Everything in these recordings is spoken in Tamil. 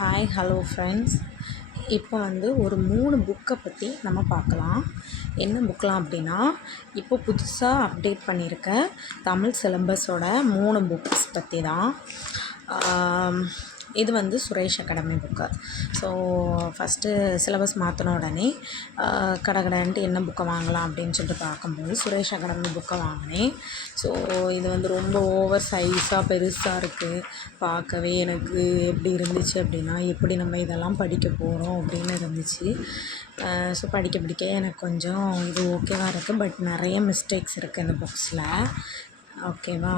Hi hello friends. இப்போ வந்து ஒரு 3 புக்கை பற்றி நம்ம பார்க்கலாம். என்ன புக்கெலாம் அப்படின்னா, இப்போ புதுசாக அப்டேட் பண்ணியிருக்க தமிழ் சிலபஸோட 3 புக்ஸ் பற்றி தான். இது வந்து Suresh academy book. So first syllabus மாற்றின உடனே கடகடன்ட்டு என்ன புக்கை வாங்கலாம் அப்படின்னு சொல்லிட்டு பார்க்கும்போது சுரேஷ் அகாடமி புக்கை வாங்கினேன். ஸோ இது வந்து ரொம்ப ஓவர் சைஸாக பெருசாக இருக்குது. பார்க்கவே எனக்கு எப்படி இருந்துச்சு அப்படின்னா, எப்படி நம்ம இதெல்லாம் படிக்க போகிறோம் அப்படின்னு இருந்துச்சு. ஸோ படிக்க எனக்கு கொஞ்சம் இது ஓகேவாக இருக்குது. பட் நிறைய மிஸ்டேக்ஸ் இருக்குது இந்த புக்ஸில். ஓகேவா?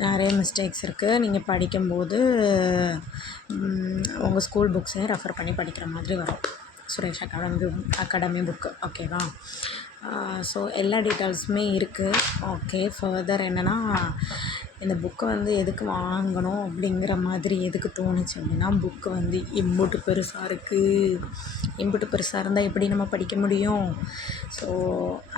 நிறைய மிஸ்டேக்ஸ் இருக்குது. நீங்கள் படிக்கும்போது உங்கள் ஸ்கூல் புக்ஸையும் ரெஃபர் பண்ணி படிக்கிற மாதிரி வரும் சுரேஷ் அகாடமி புக்கு. ஓகேவா? ஸோ எல்லா டீட்டெயில்ஸுமே இருக்குது. ஓகே, ஃபர்தர் என்னென்னா, இந்த புக்கை வந்து எதுக்கு வாங்கணும் அப்படிங்கிற மாதிரி எதுக்கு தோணுச்சு அப்படின்னா, புக்கு வந்து இம்புட்டு பெருசாக இருக்குது. இம்புட்டு பெருசாக இருந்தால் எப்படி நம்ம படிக்க முடியும்? ஸோ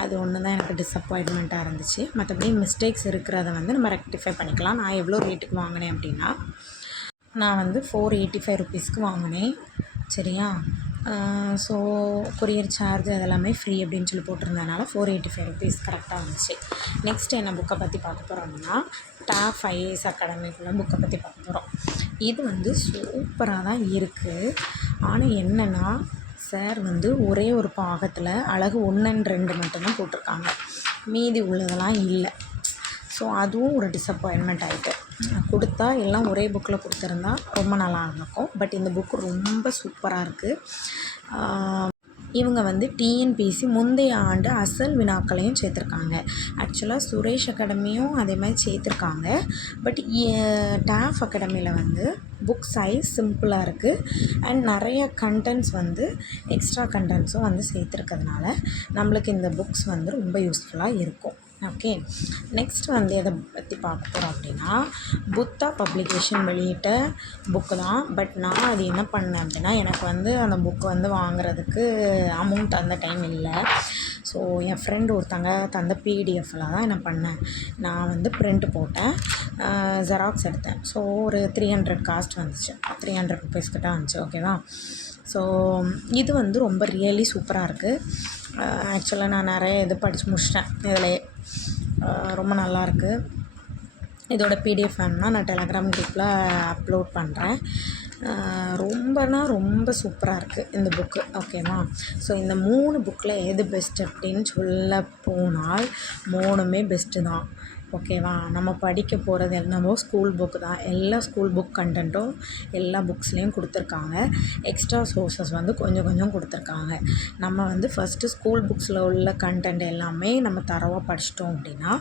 அது ஒன்று தான் எனக்கு டிஸப்பாயின்மெண்ட்டாக இருந்துச்சு. மற்றபடி மிஸ்டேக்ஸ் இருக்கிறத வந்து நம்ம ரெக்டிஃபை பண்ணிக்கலாம். நான் எவ்வளோ ரேட்டுக்கு வாங்கினேன் அப்படின்னா, நான் வந்து 485 ருபீஸ்க்கு வாங்கினேன். சரியா? ஸோ கொரியர் சார்ஜ் அதெல்லாமே ஃப்ரீ அப்படின்னு சொல்லி போட்டிருந்ததுனால 485 ருபீஸ் கரெக்டாக வந்துச்சு. நெக்ஸ்ட் என்ன புக்கை பற்றி பார்க்க போகிறோம் அப்படின்னா, டாப் IAS அகாடமிக்குள்ள புக்கை பற்றி பார்க்க போகிறோம். இது வந்து சூப்பராக தான் இருக்குது. ஆனால் என்னென்னா, சார் வந்து ஒரே ஒரு பாகத்தில் அழகு 1 and 2 மட்டும்தான் போட்டிருக்காங்க. மீதி உள்ளதெல்லாம் இல்லை. ஸோ அதுவும் ஒரு டிஸப்பாயின்மெண்ட் ஆகிட்டு. கொடுத்தா எல்லாம் ஒரே புக்கில் கொடுத்துருந்தா ரொம்ப நல்லா இருக்கும். பட் இந்த புக்கு ரொம்ப சூப்பராக இருக்குது. இவங்க வந்து டிஎன்பிஎஸ்சி முந்தைய ஆண்டு அசல் வினாக்களையும் சேர்த்துருக்காங்க. ஆக்சுவலாக சுரேஷ் அகாடமியும் அதே மாதிரி சேர்த்துருக்காங்க. பட் டாப் அகாடமியில் வந்து புக் சைஸ் சிம்பிளாக இருக்குது. அண்ட் நிறைய கண்டென்ட்ஸ் வந்து எக்ஸ்ட்ரா கண்டென்ட்ஸும் வந்து சேர்த்துருக்கிறதுனால நம்மளுக்கு இந்த புக்ஸ் வந்து ரொம்ப யூஸ்ஃபுல்லாக இருக்கும். ஓகே, நெக்ஸ்ட் வந்து எதை பற்றி பார்க்க போகிறோம் அப்படின்னா, புத்தா பப்ளிகேஷன் வெளியிட்ட புக்கு தான். பட் நான் அது என்ன பண்ணேன் அப்படின்னா, எனக்கு வந்து அந்த புக்கு வந்து வாங்குறதுக்கு அமௌண்ட் அந்த டைம் இல்லை. ஸோ என் ஃப்ரெண்டு ஒருத்தங்க தந்த பிடிஎஃப்பில் தான் என்ன பண்ணேன், நான் வந்து பிரிண்ட் போட்டேன், ஜெராக்ஸ் எடுத்தேன். ஸோ ஒரு 300 காஸ்ட் வந்துச்சு, 300 ருபீஸ் கிட்ட வந்துச்சு. ஓகேவா? ஸோ இது வந்து ரொம்ப ரியலி சூப்பராக இருக்குது. ஆக்சுவலாக நான் நிறைய இது படித்து முடிச்சிட்டேன். இதில் ரொம்ப நல்லாயிருக்கு. இதோட பிடிஎஃப் வேணும்னா நான் டெலகிராம் குரூப்பில் அப்லோட் பண்ணுறேன். ரொம்ப சூப்பராக இருக்குது இந்த புக்கு. ஓகேவா? ஸோ இந்த 3 புக்கில் எது பெஸ்ட் அப்படின்னு சொல்ல போனால் 3மே பெஸ்ட்டு தான். ஓகேவா? நம்ம படிக்க போகிறது என்னவோ ஸ்கூல் புக்கு தான். எல்லா ஸ்கூல் புக் கண்டென்ட்டும் எல்லா புக்ஸ்லேயும் கொடுத்துருக்காங்க. எக்ஸ்ட்ரா சோர்ஸஸ் வந்து கொஞ்சம் கொடுத்துருக்காங்க. நம்ம வந்து ஃபஸ்ட்டு ஸ்கூல் புக்ஸில் உள்ள கண்டென்ட் எல்லாமே நம்ம தரவாக படிச்சிட்டோம் அப்படின்னா,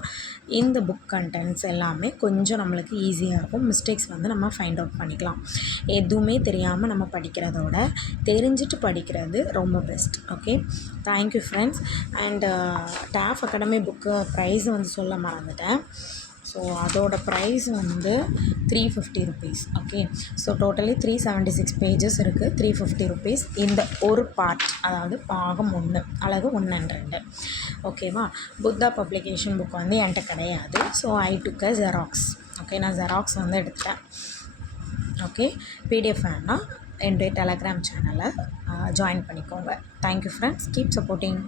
இந்த புக் கண்டென்ட்ஸ் எல்லாமே கொஞ்சம் நம்மளுக்கு ஈஸியாக இருக்கும். மிஸ்டேக்ஸ் வந்து நம்ம ஃபைண்ட் அவுட் பண்ணிக்கலாம். எதுவுமே தெரியாமல் நம்ம படிக்கிறதோட தெரிஞ்சுட்டு படிக்கிறது ரொம்ப best. Okay, thank you friends. And Top Academy book price வந்து சொல்ல மறந்துட்டேன். ஸோ அதோட ப்ரைஸ் வந்து 350 rupees. Okay, so totally 376 pages இருக்குது. 350 ருபீஸ் இந்த ஒரு பார்ட், அதாவது பாகம் 1 அழகு 1 and 2. ஓகேவா? புத்தா பப்ளிகேஷன் புக் வந்து என்கிட்ட கிடையாது. So I took a xerox. Okay, நான் ஜெராக்ஸ் வந்து எடுத்துட்டேன். ஓகே, பிடிஎஃப் வேணால் என்னுடைய டெலகிராம் சேனலை ஜாயின் பண்ணிக்கோங்க. Thank you friends. Keep supporting.